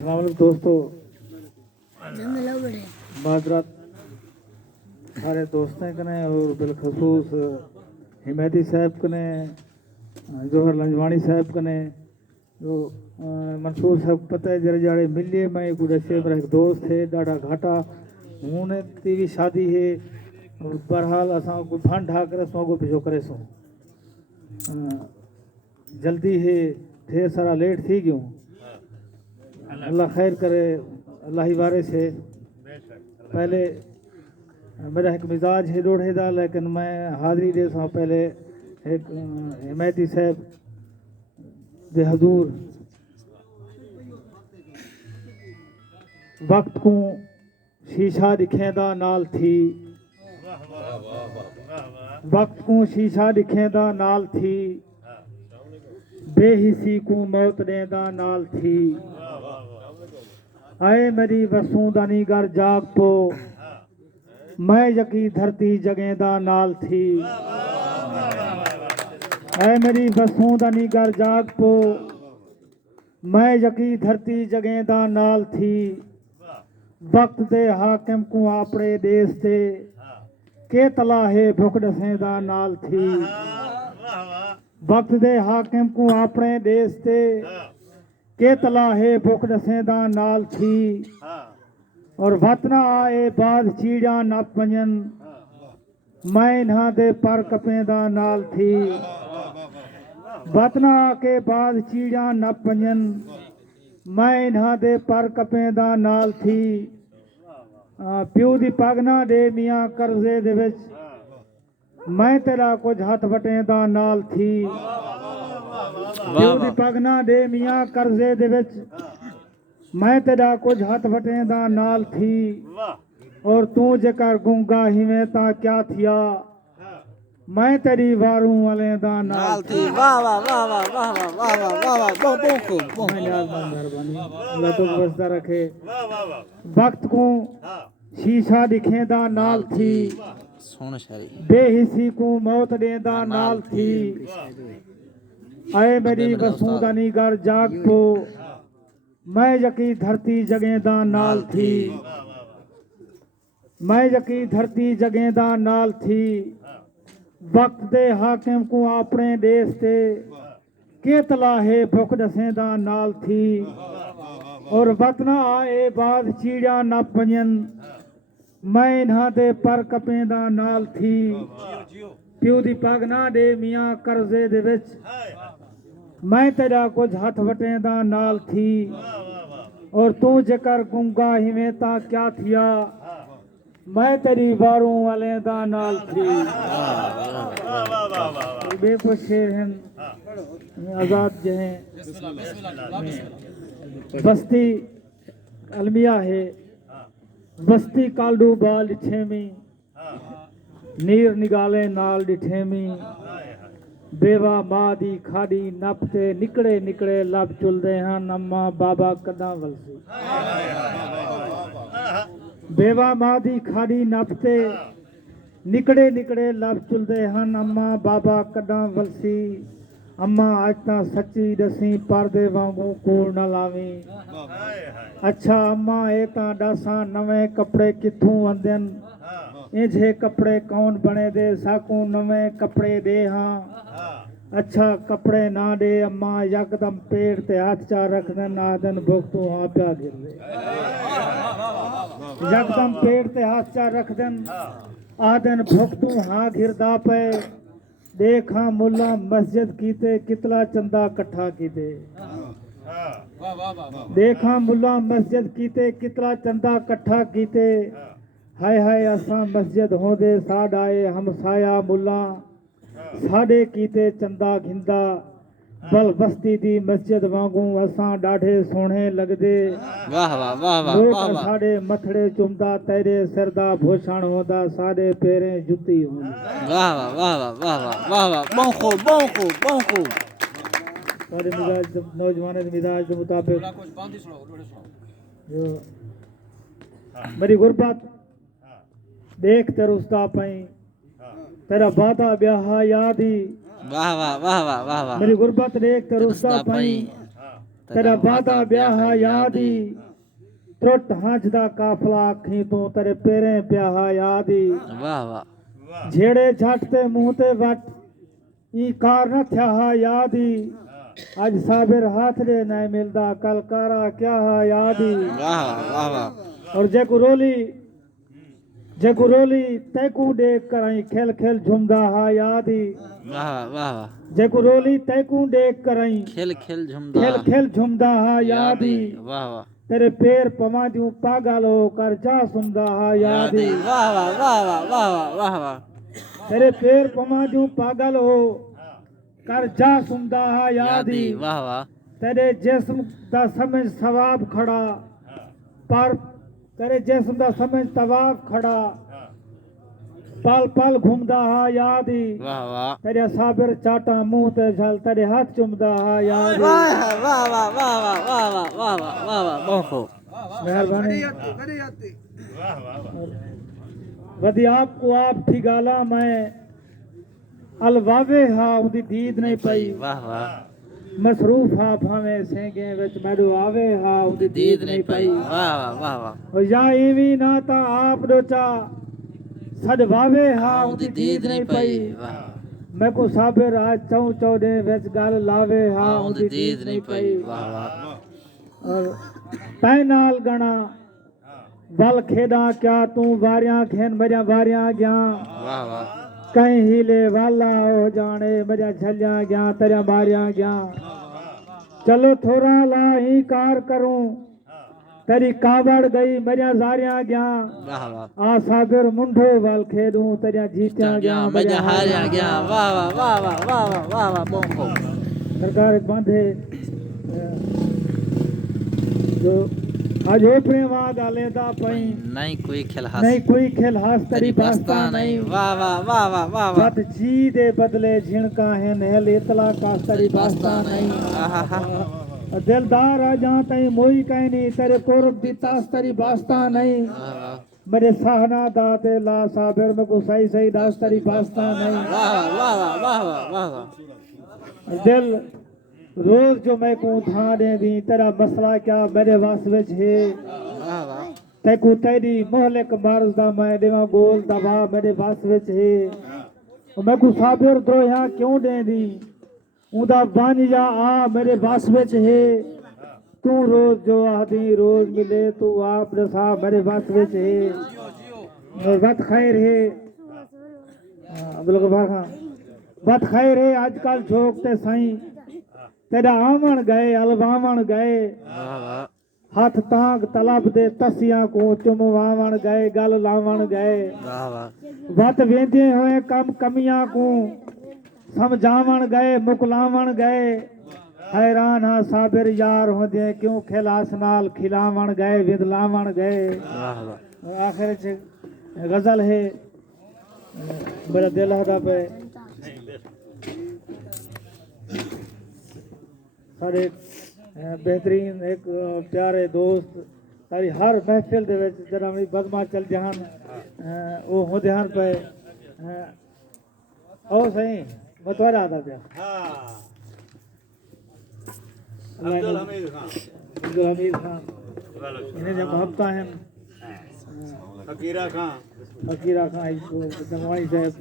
दोस्तों, माजरत सारे दोस्तों कने और बिलखसूस हिमैती साहब कने जोहर लंजवाणी साहब कने जो मंसूर साहब पता है जरा जाड़े मिलिए मैं कुछ ऐसे मेरा एक दोस्त है डाढ़ा घाटा हूँ तीवी शादी है और बहरहाल असा को फंड ढा करे सो को पिछो करे सो जल्दी है ढेर सारा लेट थी क्यों अल्लाह खैर करे अल्लाह ही वारिस है। पहले मेरा एक मिजाज है डोढ़े दा लेकिन मैं हाज़री दे सां पहले एक हिमैती साहब दे हजूर वक्त को शीशा दिखेंदा नाल थी वक्त को शीशा दिखेंदा नाल थी बेहिसी को मौत देंदा नाल थी आए मेरी वसूदानी घर जाग पो मैं यकी धरती जगेंदा नाल थी आए मेरी वसूदानी घर जाग पो मैं यकी धरती जगेंदा नाल थी वक्त दे हाकिम को आपड़े देश ते के तला है भुख दसेंदा नाल थी वक्त दे हाकिम को आपड़े देश ते के तला है भुख दसेंदा नाल थी और वतना आए बाद चीड़ा न पंजन मैं ना दे पर कपेंदा नाल थी वतना के बाद चीड़ा न पंजन मैं ना दे पर कपेंदा नाल थी प्यू दी पगना दे मियाँ करजे दे विच मैं तेरा कुछ हथ वटेंदा नाल थी प्यू दी पगना दे मियाँ करजे दे विच मैं तेरा कुछ हथ वटेंदा नाल थी और तू जेकर गुंगा हिवें ता क्या थिया मैं तेरी वारू वालेंदा नाल थी। वाह वाह वाह वाह वाह वाह वाह वाह वाह बहुत खूब मेहरबानी अल्लाह तो बसदा रखे। वक्त को शीशा दिखेंदा नाल थी सोना शायरी बेहिसी को मौत देंदा नाल थी आए मेरी वसूदानी घर जाग पो मैं यकी धरती जगेंदा नाल थी मैं यकी धरती जगेंदा नाल थी वक्त दे हाकिम को अपने देश ते के तला है भुख दसेंदा नाल थी और वतना आए बाद चीड़ा न पंजन मैं इन्हां दे पर कपेंदा नाल थी प्यू दी पगना दे मियाँ करजे दे विच मैं तेरा कुछ हथ वटेंदा नाल थी और तू जेकर गुंगा हिवें ता क्या थिया मैं तेरी वारू वालेंदा नाल थी। बेकुछ शेर हैं आज़ाद जो हैं बस्ती अलमिया है बस्ती कालडू बाल डिठेमी नीर निगाले नाल डिठेमी बेवा माँ दी खाड़ी नपते निकड़े निकड़े लब चुलदे हैं नम्मा बाबा कदा वलसी बेवा माँ दी खाड़ी नपते निकड़े निकड़े लब चुलदे हैं अम्मा बाबा कदा वलसी अम्मा आज ता सच्ची दसी परदे वांगू कूड़ न लावी अच्छा अम्मा ए ता दसा नवे कपड़े किथों आंदन इंझे कपड़े कौन बने दे साकू नवे कपड़े दे हाँ अच्छा कपड़े ना दे अम्मा यकदम पेड़ ते हाथ चा रख दन आदन भुख तू हाँ प्या गिर दे यकदम पेड़ ते हाथ चा रख दन आदन भुख तू हाँ गिरदा पे देखा मुल्ला मस्जिद कीते कितला चंदा कट्ठा कीते देखा मुल्ला मस्जिद कीते कितला चंदा कट्ठा कीते हाय हाय असा मस्जिद होंदे साड आए हमसाया मुल्ला साडे कीते चंदा घिंदा बल बस्ती दी मस्जिद वांगू असा डाढ़े सोहणे लगदे वाह वाह वाह वाह वाह वाह साडे मथड़े चुमदा तेरे सिरदा भूषण होंदा साडे पैरें जुती होंदी वाह वाह वाह वाह वाह वाह वाह वाह बहुत खूब बहुत खूब बहुत खूब सारे मिजाज नौजवान के मिजाज के मुताबिक जो मेरी गुरबत देख तेरे उस्ता पई तेरा बादा ब्याह याद ही वाह वाह वाह वाह वाह वाह मेरी गुरबत देख तेरे उस्ता पई तेरा वादा ब्याह यादी त्रुट हंज दा काफला अखी तू तेरे पेरें प्याह यादी वाह वाह झेड़े झट ते मुंह ते वट ई कार न थिया यादी अज साबिर हाथ दे न मिलदा कल कारा क्या यादी वाह वाह वाह और जेको रोली तैकू देख कराई खेल खेल झुमदा हा यादी वाह वाह वाह जेको रोली तैकू देख कराई खेल खेल झुमदा खेल खेल झुमदा हा यादी वाह वाह तेरे पैर पवा जूं पागल हो कर जा सुमदा हा यादी वाह वाह वाह वाह वाह वाह वाह वाह तेरे पैर पवा जूं पागल हो कर जा सुमदा हा यादी वाह वाह तेरे जिस्म दा समझ सवाब खड़ा पर तेरे जिस्म दा समझ तवाब खड़ा पल पल घूमदा हा यादी वाह वाह तेरे साबिर चाटा मुंह ते झल तेरे हाथ चुमदा हा यादी वाह वाह वाह वाह वाह वाह वाह वाह वाह वाह वाह बहुत खूब मेहरबानी वधी आपको आप ठिगाला मैं अलवावे हा उदी दीद नहीं पई वाह वाह मसरूफ हा भावे सेंगे विच मैडो आवे हा उदी दीद नहीं पाई वाह वाह वाह वाह ओ या इवी ना ता आप डोचा सदवावे हा उदी दीद नहीं पई वाह मैं को साबिर आज चौ चौदे विच गल लावे हा उदी उदी दीद नहीं पाई वाह वाह और तै नाल गणा बल खेदा क्या तू वारियां खेन मजा वारियां गया वाह वाह कहीं हीले वाला हो जाने मजा झलिया गया तेरा मारिया गया चलो थोड़ा ला ही कार करूं तेरी कावड़ गई मजा जारिया गया वाह वाह आ साबिर मुंडो वाल खेदूं तेरा जीत्या गया मजा हारिया गया वाह वाह वाह वाह वाह वाह वाह वाह बहुत खूब सरकार बांधे जो आज ओपरे वहां गालेदा पई नहीं कोई खिलहास नहीं कोई खेल हास तेरी बस्ता नहीं वाह वाह वाह वाह वाह वाह बद जी दे बदले झिणका है नहल इतला का तेरी बस्ता नहीं आहा दिलदार आ जहाँ तई मोई कहीं नहीं तेरे कोरब दी तास तेरी बस्ता नहीं वाह वाह मेरे सहना दाते ला साबिर में को सही सही दास तेरी बस्ता नहीं वाह वाह वाह वाह वाह वाह वाह दिल रोज जो मैं को था दे दी तेरा मसला क्या मेरे वास विच है वाह वाह तैकू तेरी मोहलिक मर्ज दा मैं देवा गोल दवा मेरे वास विच है मैं को साबिर द्रोहा क्यों दे दी उदा बन जा आ मेरे वास विच है तू रोज जो आदि रोज मिले तू आप दसा मेरे वास विच है वक्त खैर है अब्दुल गफार खान वक्त खैर है आजकल झोंक ते साईं तेरा आवन गए अलवावन गए वाह वाह हाथ तांग तलब दे तसिया को चुमवावन गए गल लावन गए वाह वाह वत वेंदे हुए कम कमियां को समझावन गए मुकलावन गए हैरान हा साबिर यार होंदे क्यों खिलास नाल खिलावन गए विदलावन गए वाह वाह आखिर च गजल है मेरा दिल हदा पे सारे बेहतरीन एक प्यारे दोस्त सारी हर महफिल दे विच जरा मेरी बदमा चल जहान वो हो ध्यान पे ओ सही मैं तुम्हारा आता पिया अब्दुल हमीद खान इन्हें जब हफ्ता है फकीरा खान जमाई साहब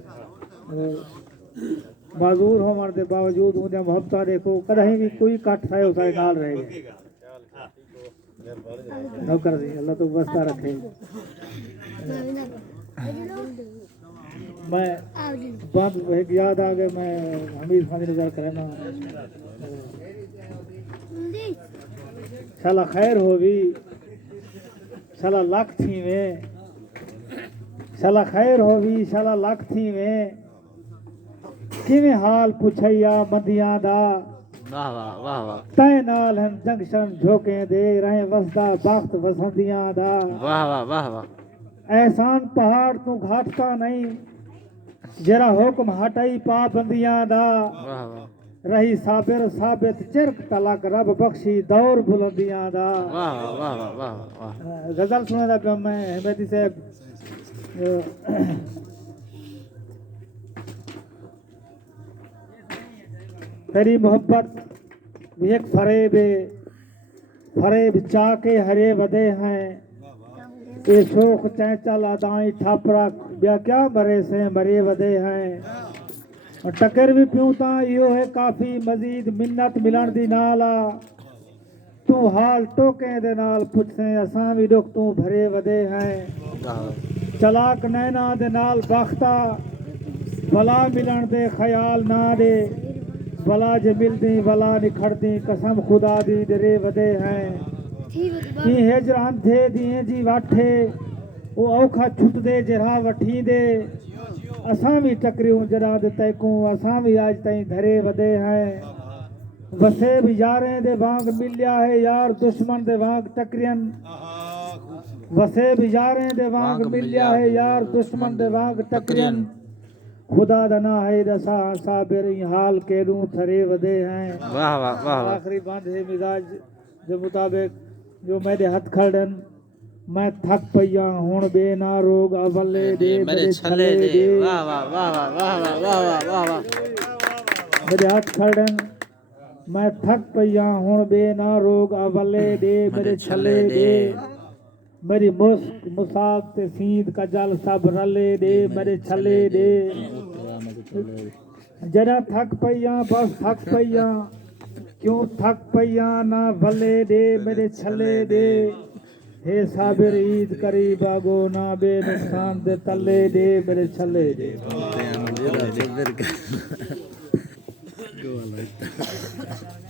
माजूर होने के बावजूद उन्हें हफ्ता देखो कहीं भी कोई कट थे उसे नाल रहे नौकर दी अल्लाह तो बस्ता रखे मैं बात एक याद आ गए मैं हमीद खान की नजर करना शाला खैर हो भी शाला लाख थी में शाला खैर हो भी शाला लाख थी में किवें हाल पुछैया मंदियां दा वाह वाह वाह वाह तै नाल हम जंक्शन झोके दे रहे वसदा वक्त वसंदियां दा वाह वाह वाह वाह एहसान पहाड़ तू घाटता नहीं जरा हुक्म हटाई पाबंदियां दा वाह वाह रही साबिर साबित चिरक तलक रब बख्शी दौर बुलंदियां दा वाह वाह वाह वाह वाह गजल सुना था पिया मैं हिमैती साहब तेरी मोहब्बत भी एक फरेब है फरेब चाके हरे वदे हैं ये शोख चैचल अदाई ठापरा ब्या क्या मरे से मरे वदे हैं और टकर भी पियूं ता यो है काफी मजीद मिन्नत मिलन दी नाला तू हाल टोके दे नाल पुछे असां भी दुख तू भरे वदे हैं चलाक नैना दे नाल बख्ता भला मिलन दे ख्याल ना दे भला जे मिलदी भला निखड़दी कसम खुदा दी डरे वदे हैं की हेजर अंधे दिए जी वाठे वो औखा छुट दे जरा वठी दे असां भी टकरियूं जरा दे तैकूं असां भी आज ताईं धरे वदे हैं वसे भी यारें दे वांग मिलिया है यार दुश्मन दे वांग टकरियन वसे भी यारें दे वांग मिलिया है यार दुश्मन दे वांग टकरियन खुदा दना है दसा साबिर हाल केड़ू थरे वदे हैं वाह वाह वाह वाह आखिरी बांध है मिजाज जे मुताबिक जो मेरे हथ खड़न मैं थक पईया हुण बे ना रोग अवले दे मेरे छले दे वाह वाह वाह वाह वाह वाह वाह वाह वाह मेरे हाथ खड़न मैं थक पईया हुण बे ना रोग अवले दे मेरे छले दे मेरी मुस्क मुसाक ते सींद का जल सब रले दे मेरे छले दे जरा थक पईया बस थक पईया क्यों थक पईया ना भले दे मेरे छले दे हे साबिर ईद करीब आगो ना बे नुकसान दे तले दे मेरे छले दे Go on,